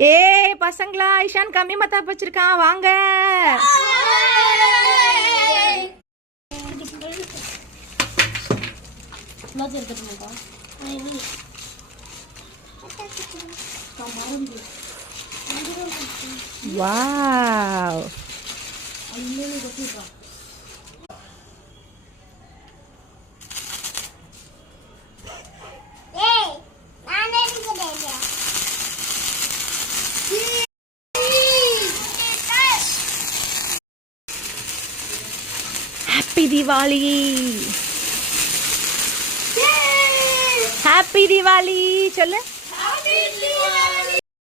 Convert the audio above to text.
ஏய் பசங்களா, இஷான் கம்மி மத்தாப்பு வச்சிருக்கான், வாங்க. Wow. Happy Deepavali. Happy Deepavali சொல்லு.